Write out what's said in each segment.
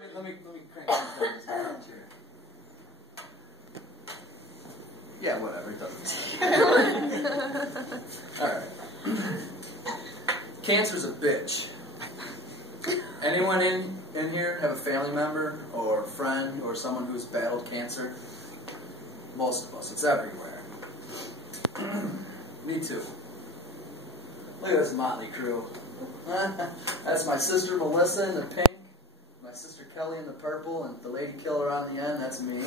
Let me crank this down here. Yeah, whatever, it doesn't matter. Alright. Cancer's a bitch. Anyone in here have a family member or friend or someone who's battled cancer? Most of us. It's everywhere. Me too. Look at this motley crew. That's my sister Melissa in the pink, my sister Kelly in the purple, and the lady killer on the end, that's me.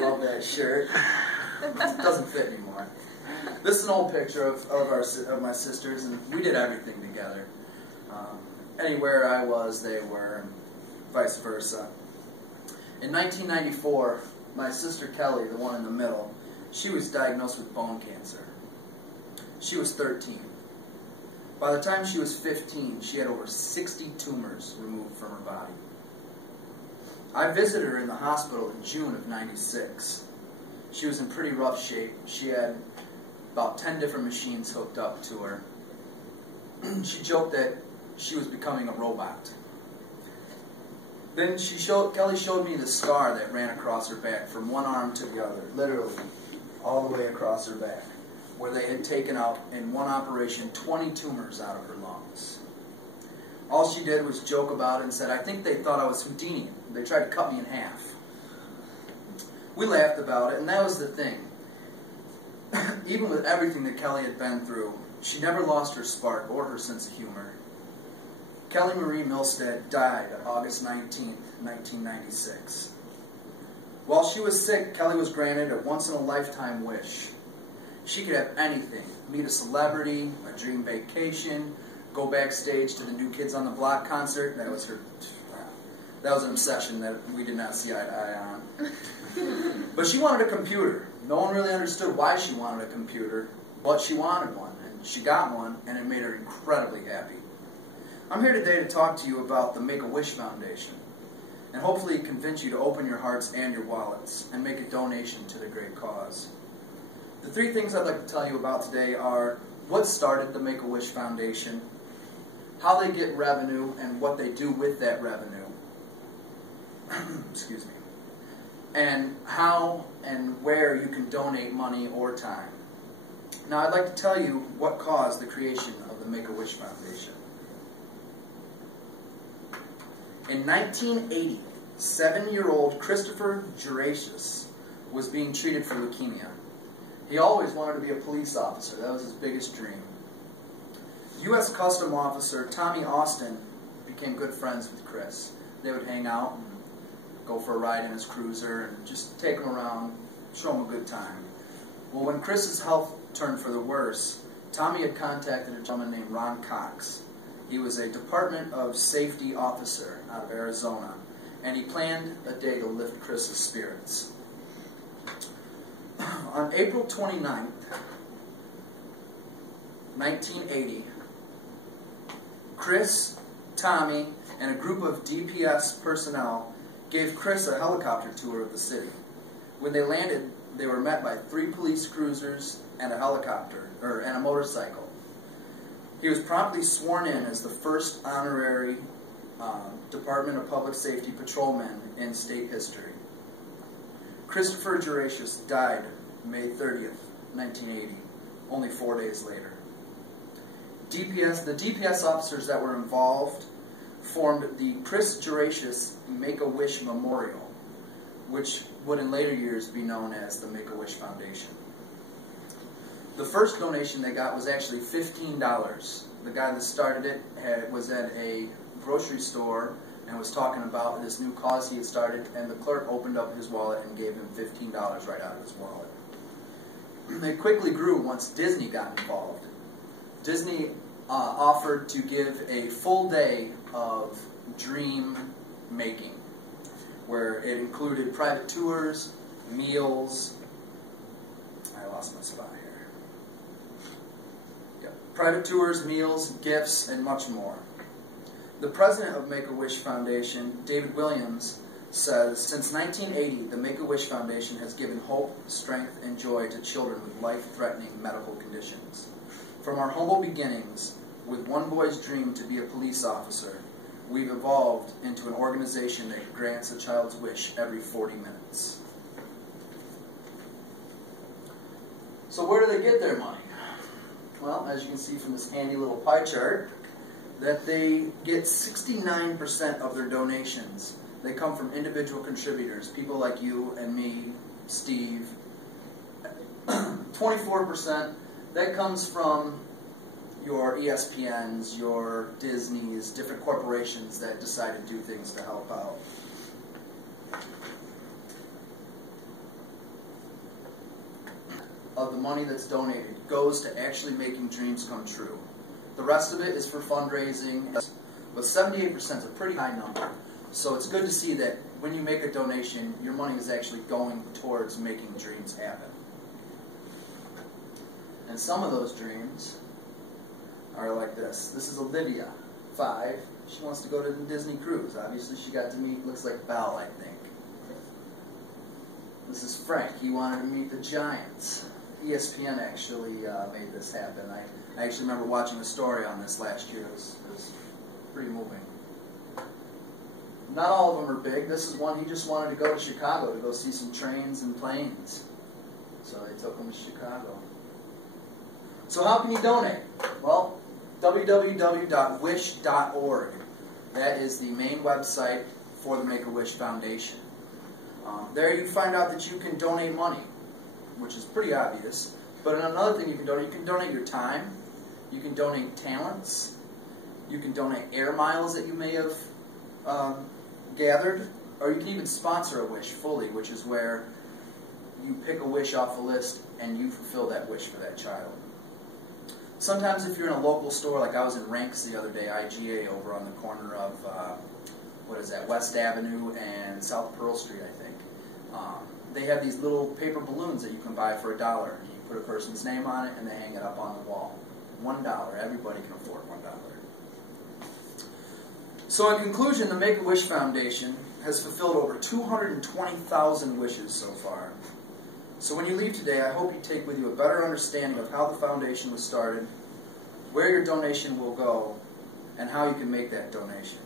Love that shirt. It doesn't fit anymore. This is an old picture of my sisters, and we did everything together. Anywhere I was, they were, and vice versa. In 1994, my sister Kelly, the one in the middle, she was diagnosed with bone cancer. She was 13. By the time she was 15, she had over 60 tumors removed from her body. I visited her in the hospital in June of '96. She was in pretty rough shape. She had about 10 different machines hooked up to her. She joked that she was becoming a robot. Then Kelly showed me the scar that ran across her back from one arm to the other, literally all the way across her back, where they had taken out, in one operation, 20 tumors out of her lungs. All she did was joke about it and said, "I think they thought I was Houdini. They tried to cut me in half." We laughed about it, and that was the thing. Even with everything that Kelly had been through, she never lost her spark or her sense of humor. Kelly Marie Milstead died August 19, 1996. While she was sick, Kelly was granted a once-in-a-lifetime wish. She could have anything: meet a celebrity, a dream vacation, go backstage to the New Kids on the Block concert. That was an obsession that we did not see eye to eye on. But she wanted a computer. No one really understood why she wanted a computer, but she wanted one, and she got one, and it made her incredibly happy. I'm here today to talk to you about the Make-A-Wish Foundation, and hopefully convince you to open your hearts and your wallets and make a donation to the great cause. The three things I'd like to tell you about today are what started the Make-A-Wish Foundation, how they get revenue and what they do with that revenue, excuse me, and how and where you can donate money or time. Now I'd like to tell you what caused the creation of the Make-A-Wish Foundation. In 1980, 7-year-old Christopher Juratius was being treated for leukemia. He always wanted to be a police officer. That was his biggest dream. U.S. Custom Officer Tommy Austin became good friends with Chris. They would hang out and go for a ride in his cruiser and just take him around, show him a good time. Well, when Chris's health turned for the worse, Tommy had contacted a gentleman named Ron Cox. He was a Department of Safety officer out of Arizona, and he planned a day to lift Chris's spirits. On April 29th, 1980, Chris, Tommy, and a group of DPS personnel gave Chris a helicopter tour of the city. When they landed, they were met by 3 police cruisers and a helicopter, and a motorcycle. He was promptly sworn in as the first honorary Department of Public Safety patrolman in state history. Christopher Juratius died May 30th, 1980, only 4 days later. The DPS officers that were involved formed the Chris Juratius Make-A-Wish Memorial, which would in later years be known as the Make-A-Wish Foundation. The first donation they got was actually $15. The guy that started it was at a grocery store and was talking about this new cause he had started, and the clerk opened up his wallet and gave him $15 right out of his wallet. It quickly grew once Disney got involved. Disney offered to give a full day of dream making, where it included private tours, meals. I lost my spot here. Yep. Private tours, meals, gifts, and much more. The president of Make-A-Wish Foundation, David Williams, says, since 1980, the Make-A-Wish Foundation has given hope, strength, and joy to children with life-threatening medical conditions. From our humble beginnings, with one boy's dream to be a police officer, we've evolved into an organization that grants a child's wish every 40 minutes. So where do they get their money? Well, as you can see from this handy little pie chart, that they get 69% of their donations. They come from individual contributors, people like you and me, Steve. 24%, that comes from your ESPNs, your Disneys, different corporations that decide to do things to help out. Of the money that's donated goes to actually making dreams come true. The rest of it is for fundraising, but 78% is a pretty high number. So it's good to see that when you make a donation, your money is actually going towards making dreams happen. And some of those dreams are like this. This is Olivia, 5. She wants to go to the Disney cruise. Obviously she got to meet, looks like Belle, I think. This is Frank. He wanted to meet the Giants. ESPN actually made this happen. I actually remember watching a story on this last year. It was pretty moving. Not all of them are big. This is one, he just wanted to go to Chicago to go see some trains and planes. So they took him to Chicago. So how can you donate? Well, www.wish.org. That is the main website for the Make-A-Wish Foundation. There you find out that you can donate money, which is pretty obvious. But another thing you can donate your time, you can donate talents, you can donate air miles that you may have gathered, or you can even sponsor a wish fully, which is where you pick a wish off a list and you fulfill that wish for that child. Sometimes if you're in a local store, like I was in Ranks the other day, IGA, over on the corner of, West Avenue and South Pearl Street, I think. They have these little paper balloons that you can buy for $1. And you put a person's name on it and they hang it up on the wall. $1. Everybody can afford $1. So in conclusion, the Make-A-Wish Foundation has fulfilled over 220,000 wishes so far. So when you leave today, I hope you take with you a better understanding of how the foundation was started, where your donation will go, and how you can make that donation.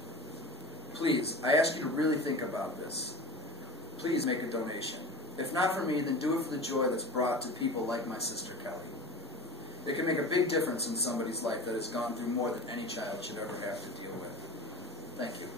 Please, I ask you to really think about this. Please make a donation. If not for me, then do it for the joy that's brought to people like my sister Kelly. It can make a big difference in somebody's life that has gone through more than any child should ever have to deal with. Thank you.